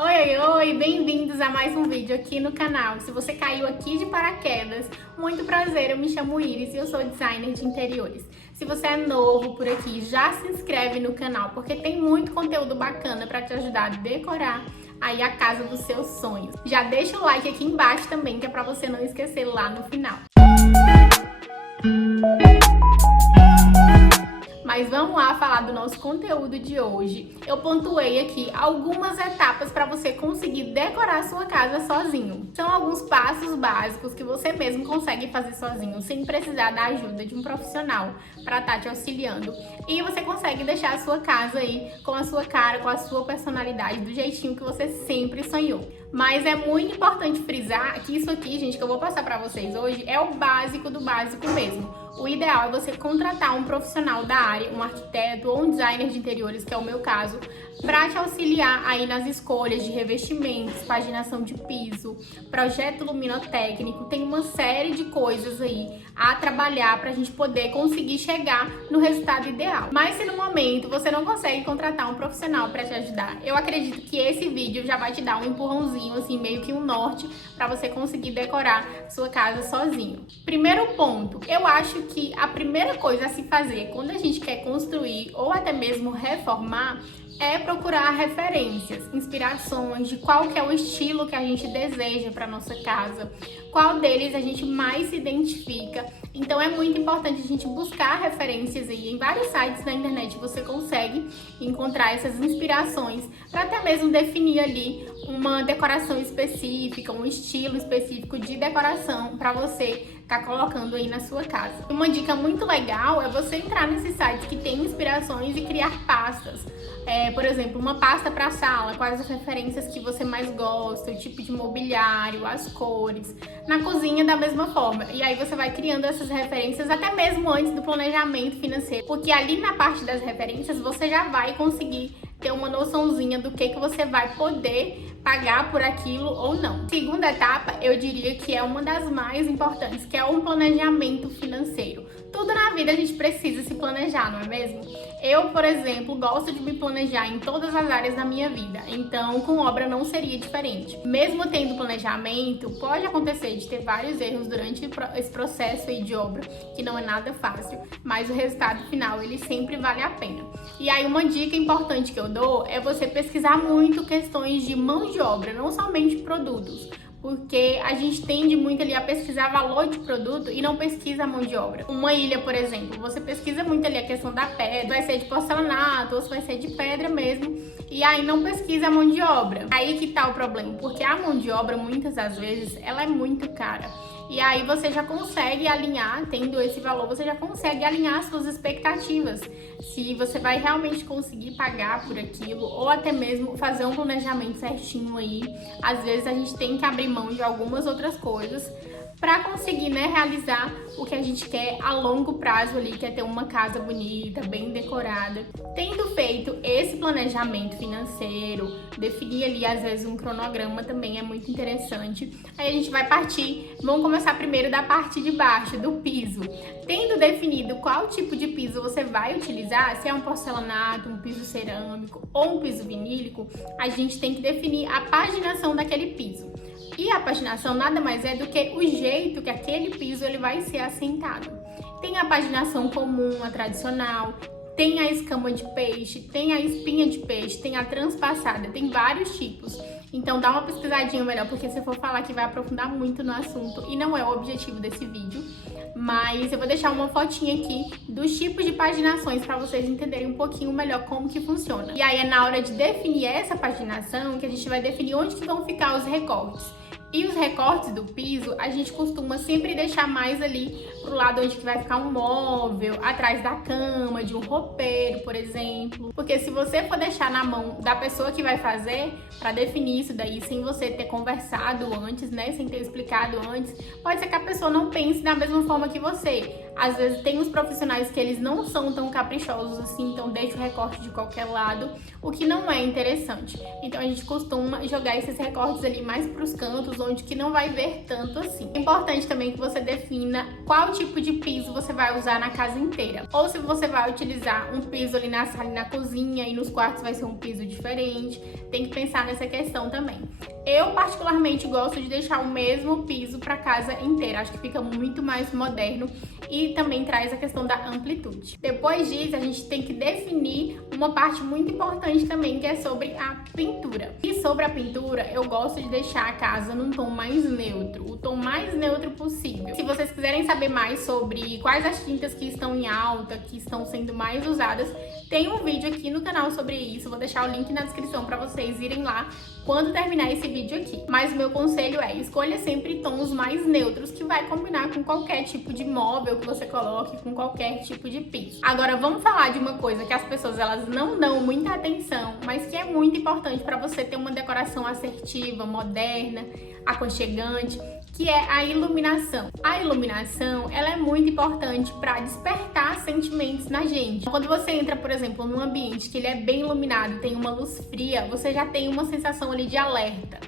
Oi, bem-vindos a mais um vídeo aqui no canal. Se você caiu aqui de paraquedas, muito prazer, eu me chamo Iris e eu sou designer de interiores. Se você é novo por aqui, já se inscreve no canal, porque tem muito conteúdo bacana para te ajudar a decorar aí a casa dos seus sonhos. Já deixa o like aqui embaixo também, que é para você não esquecer lá no final. Mas vamos lá falar do nosso conteúdo de hoje. Eu pontuei aqui algumas etapas para você conseguir decorar a sua casa sozinho. São alguns passos básicos que você mesmo consegue fazer sozinho, sem precisar da ajuda de um profissional para estar te auxiliando. E você consegue deixar a sua casa aí com a sua cara, com a sua personalidade, do jeitinho que você sempre sonhou. Mas é muito importante frisar que isso aqui, gente, que eu vou passar para vocês hoje, é o básico do básico mesmo. O ideal é você contratar um profissional da área, um arquiteto ou um designer de interiores, que é o meu caso, para te auxiliar aí nas escolhas de revestimentos, paginação de piso, projeto luminotécnico. Tem uma série de coisas aí a trabalhar para a gente poder conseguir chegar no resultado ideal. Mas se no momento você não consegue contratar um profissional para te ajudar, eu acredito que esse vídeo já vai te dar um empurrãozinho, assim, meio que um norte para você conseguir decorar sua casa sozinho. Primeiro ponto, eu acho que a primeira coisa a se fazer quando a gente quer construir ou até mesmo reformar é procurar referências, inspirações de qual que é o estilo que a gente deseja para nossa casa, qual deles a gente mais se identifica. Então é muito importante a gente buscar referências aí. Em vários sites da internet você consegue encontrar essas inspirações para até mesmo definir ali uma decoração específica, um estilo específico de decoração para você tá colocando aí na sua casa. Uma dica muito legal é você entrar nesses sites que tem inspirações e criar pastas. Por exemplo, uma pasta para sala, quais as referências que você mais gosta, o tipo de mobiliário, as cores. Na cozinha, da mesma forma. E aí você vai criando essas referências até mesmo antes do planejamento financeiro, porque ali na parte das referências você já vai conseguir ter uma noçãozinha do que você vai poder pagar por aquilo ou não. Segunda etapa, eu diria que é uma das mais importantes, que é um planejamento financeiro. Tudo na vida a gente precisa se planejar, não é mesmo? Eu, por exemplo, gosto de me planejar em todas as áreas da minha vida, então com obra não seria diferente. Mesmo tendo planejamento, pode acontecer de ter vários erros durante esse processo aí de obra, que não é nada fácil, mas o resultado final ele sempre vale a pena. E aí uma dica importante que eu dou é você pesquisar muito questões de mão de obra, não somente produtos. Porque a gente tende muito ali a pesquisar valor de produto e não pesquisa a mão de obra. Uma ilha, por exemplo, você pesquisa muito ali a questão da pedra, vai ser de porcelanato ou se vai ser de pedra mesmo, e aí não pesquisa a mão de obra. Aí que tá o problema, porque a mão de obra, muitas das vezes, ela é muito cara. E aí você já consegue alinhar, tendo esse valor, você já consegue alinhar suas expectativas. Se você vai realmente conseguir pagar por aquilo, ou até mesmo fazer um planejamento certinho aí. Às vezes a gente tem que abrir mão de algumas outras coisas para conseguir, realizar o que a gente quer a longo prazo ali, que é ter uma casa bonita, bem decorada. Tendo feito esse planejamento financeiro, definir ali às vezes um cronograma também é muito interessante. Aí a gente vai partir, vamos começar primeiro da parte de baixo, do piso. Tendo definido qual tipo de piso você vai utilizar, se é um porcelanato, um piso cerâmico ou um piso vinílico, a gente tem que definir a paginação daquele piso. E a paginação nada mais é do que o jeito que aquele piso ele vai ser assentado. Tem a paginação comum, a tradicional, tem a escama de peixe, tem a espinha de peixe, tem a transpassada, tem vários tipos. Então dá uma pesquisadinha melhor, porque se eu for falar que vai aprofundar muito no assunto e não é o objetivo desse vídeo. Mas eu vou deixar uma fotinha aqui dos tipos de paginações para vocês entenderem um pouquinho melhor como que funciona. E aí é na hora de definir essa paginação que a gente vai definir onde que vão ficar os recortes. E os recortes do piso, a gente costuma sempre deixar mais ali pro lado onde que vai ficar um móvel, atrás da cama, de um roupeiro, por exemplo. Porque se você for deixar na mão da pessoa que vai fazer, para definir isso daí, sem você ter conversado antes, sem ter explicado antes, pode ser que a pessoa não pense da mesma forma que você. Às vezes tem os profissionais que eles não são tão caprichosos assim, então deixa o recorte de qualquer lado, o que não é interessante. Então a gente costuma jogar esses recortes ali mais para os cantos, onde que não vai ver tanto assim. É importante também que você defina qual tipo de piso você vai usar na casa inteira. Ou se você vai utilizar um piso ali na sala e na cozinha e nos quartos vai ser um piso diferente. Tem que pensar nessa questão também. Eu particularmente gosto de deixar o mesmo piso para a casa inteira. Acho que fica muito mais moderno e também traz a questão da amplitude. Depois disso, a gente tem que definir uma parte muito importante também, que é sobre a pintura. E sobre a pintura, eu gosto de deixar a casa num tom mais neutro, o tom mais neutro possível. Se vocês quiserem saber mais sobre quais as tintas que estão em alta, que estão sendo mais usadas, tem um vídeo aqui no canal sobre isso. Vou deixar o link na descrição para vocês irem lá quando terminar esse vídeo aqui. Mas o meu conselho é, escolha sempre tons mais neutros, que vai combinar com qualquer tipo de móvel que você coloque, com qualquer tipo de piso. Agora vamos falar de uma coisa que as pessoas elas não dão muita atenção, mas que é muito importante para você ter uma decoração assertiva, moderna, aconchegante, que é a iluminação. A iluminação, ela é muito importante para despertar sentimentos na gente. Quando você entra, por exemplo, num ambiente que ele é bem iluminado, tem uma luz fria, você já tem uma sensação ali de alerta.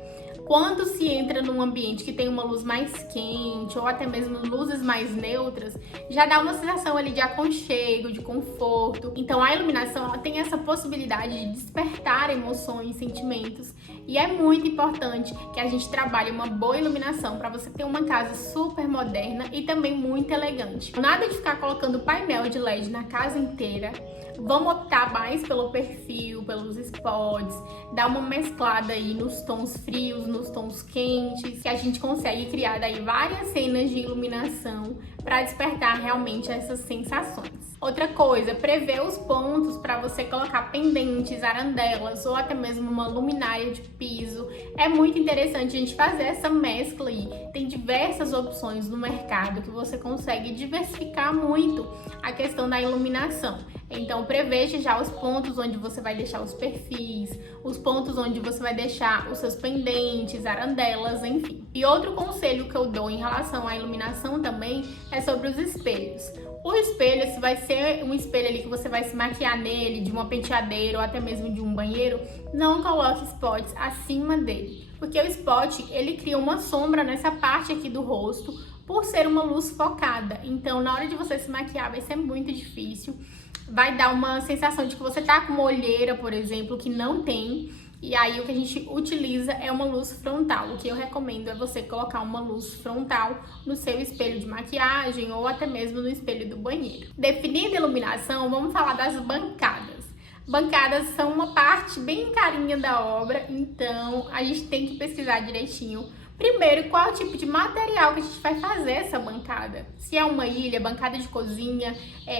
Quando se entra num ambiente que tem uma luz mais quente ou até mesmo luzes mais neutras, já dá uma sensação ali de aconchego, de conforto. Então a iluminação ela tem essa possibilidade de despertar emoções, sentimentos, e é muito importante que a gente trabalhe uma boa iluminação para você ter uma casa super moderna e também muito elegante. Nada de ficar colocando painel de LED na casa inteira. Vamos optar mais pelo perfil, pelos spots, dar uma mesclada aí nos tons frios, nos tons quentes, que a gente consegue criar daí várias cenas de iluminação para despertar realmente essas sensações. Outra coisa, prever os pontos para você colocar pendentes, arandelas ou até mesmo uma luminária de piso. É muito interessante a gente fazer essa mescla aí. Tem diversas opções no mercado que você consegue diversificar muito a questão da iluminação. Então preveja já os pontos onde você vai deixar os perfis, os pontos onde você vai deixar os seus pendentes, arandelas, enfim. E outro conselho que eu dou em relação à iluminação também é sobre os espelhos. O espelho, se vai ser um espelho ali que você vai se maquiar nele, de uma penteadeira ou até mesmo de um banheiro, não coloque spots acima dele. Porque o spot, ele cria uma sombra nessa parte aqui do rosto, por ser uma luz focada. Então, na hora de você se maquiar, vai ser muito difícil. Vai dar uma sensação de que você tá com uma olheira, por exemplo, que não tem. E aí o que a gente utiliza é uma luz frontal. O que eu recomendo é você colocar uma luz frontal no seu espelho de maquiagem ou até mesmo no espelho do banheiro. Definida a iluminação, vamos falar das bancadas. Bancadas são uma parte bem carinha da obra, então a gente tem que pesquisar direitinho. Primeiro, qual é o tipo de material que a gente vai fazer essa bancada? Se é uma ilha, bancada de cozinha,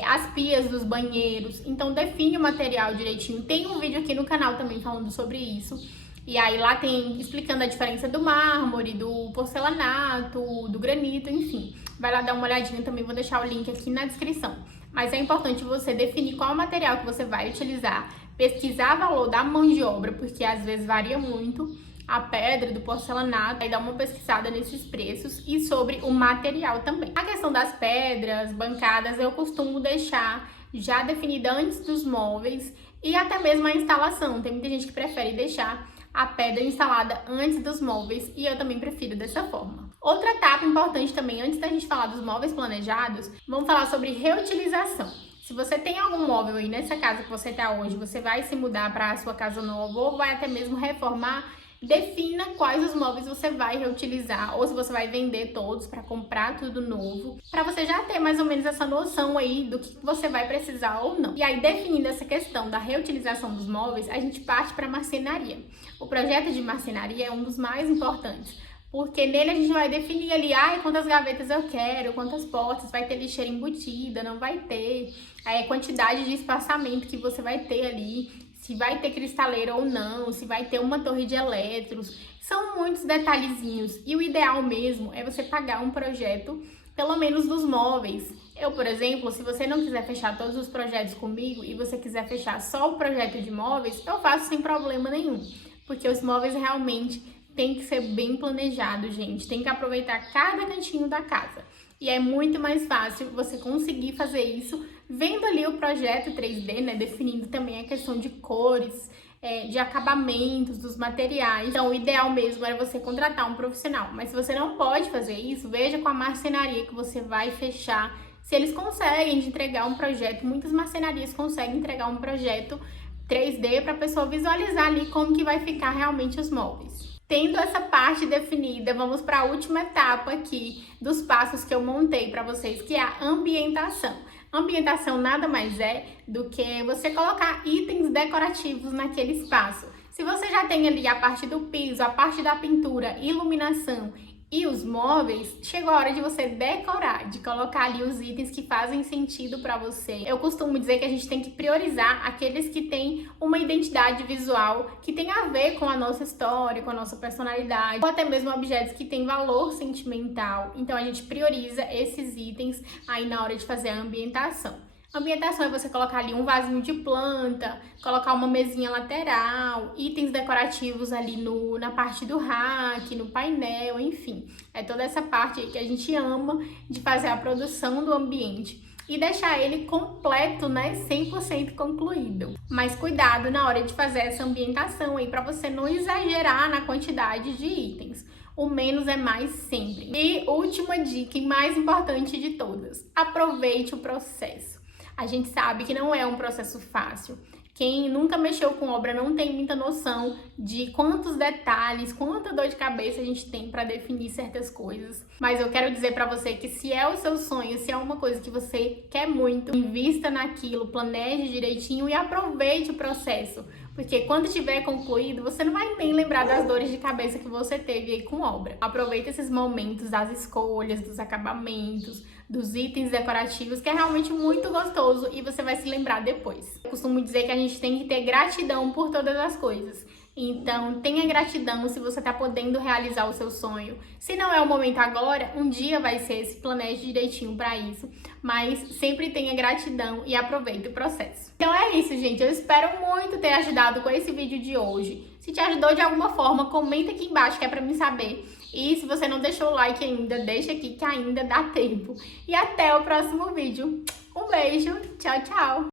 as pias dos banheiros. Então, define o material direitinho. Tem um vídeo aqui no canal também falando sobre isso. E aí lá tem explicando a diferença do mármore, do porcelanato, do granito, enfim. Vai lá dar uma olhadinha também, vou deixar o link aqui na descrição. Mas é importante você definir qual material que você vai utilizar, pesquisar o valor da mão de obra, porque às vezes varia muito. A pedra, do porcelanato, aí dá uma pesquisada nesses preços e sobre o material também. A questão das pedras, bancadas, eu costumo deixar já definida antes dos móveis e até mesmo a instalação. Tem muita gente que prefere deixar a pedra instalada antes dos móveis e eu também prefiro dessa forma. Outra etapa importante também, antes da gente falar dos móveis planejados, vamos falar sobre reutilização. Se você tem algum móvel aí nessa casa que você está hoje, você vai se mudar para a sua casa nova ou vai até mesmo reformar, defina quais os móveis você vai reutilizar ou se você vai vender todos para comprar tudo novo, para você já ter mais ou menos essa noção aí do que você vai precisar ou não. E aí, definindo essa questão da reutilização dos móveis, a gente parte para a marcenaria. O projeto de marcenaria é um dos mais importantes, porque nele a gente vai definir ali, quantas gavetas eu quero, quantas portas, vai ter lixeira embutida, não vai ter, quantidade de espaçamento que você vai ter ali, se vai ter cristaleira ou não, se vai ter uma torre de elétrons. São muitos detalhezinhos e o ideal mesmo é você pagar um projeto, pelo menos dos móveis. Eu, por exemplo, se você não quiser fechar todos os projetos comigo e você quiser fechar só o projeto de móveis, eu faço sem problema nenhum, porque os móveis realmente tem que ser bem planejado, gente. Tem que aproveitar cada cantinho da casa. E é muito mais fácil você conseguir fazer isso vendo ali o projeto 3D, né? Definindo também a questão de cores, de acabamentos, dos materiais. Então, o ideal mesmo era você contratar um profissional. Mas se você não pode fazer isso, veja com a marcenaria que você vai fechar. Se eles conseguem entregar um projeto, muitas marcenarias conseguem entregar um projeto 3D para a pessoa visualizar ali como que vai ficar realmente os móveis. Tendo essa parte definida, vamos para a última etapa aqui dos passos que eu montei para vocês, que é a ambientação. Ambientação nada mais é do que você colocar itens decorativos naquele espaço. Se você já tem ali a parte do piso, a parte da pintura, iluminação e os móveis, chegou a hora de você decorar, de colocar ali os itens que fazem sentido para você. Eu costumo dizer que a gente tem que priorizar aqueles que têm uma identidade visual, que tem a ver com a nossa história, com a nossa personalidade, ou até mesmo objetos que têm valor sentimental. Então a gente prioriza esses itens aí na hora de fazer a ambientação. Ambientação é você colocar ali um vasinho de planta, colocar uma mesinha lateral, itens decorativos ali na parte do rack, no painel, enfim. É toda essa parte aí que a gente ama de fazer a produção do ambiente e deixar ele completo, né, 100% concluído. Mas cuidado na hora de fazer essa ambientação aí para você não exagerar na quantidade de itens. O menos é mais sempre. E última dica e mais importante de todas, aproveite o processo. A gente sabe que não é um processo fácil. Quem nunca mexeu com obra não tem muita noção de quantos detalhes, quanta dor de cabeça a gente tem para definir certas coisas. Mas eu quero dizer para você que se é o seu sonho, se é uma coisa que você quer muito, invista naquilo, planeje direitinho e aproveite o processo. Porque quando estiver concluído, você não vai nem lembrar das dores de cabeça que você teve aí com obra. Aproveita esses momentos das escolhas, dos acabamentos, dos itens decorativos, que é realmente muito gostoso e você vai se lembrar depois. Eu costumo dizer que a gente tem que ter gratidão por todas as coisas. Então, tenha gratidão se você está podendo realizar o seu sonho. Se não é o momento agora, um dia vai ser, se planeje direitinho para isso. Mas sempre tenha gratidão e aproveite o processo. Então é isso, gente. Eu espero muito ter ajudado com esse vídeo de hoje. Se te ajudou de alguma forma, comenta aqui embaixo que é para mim saber. E se você não deixou o like ainda, deixa aqui que ainda dá tempo. E até o próximo vídeo. Um beijo, tchau, tchau!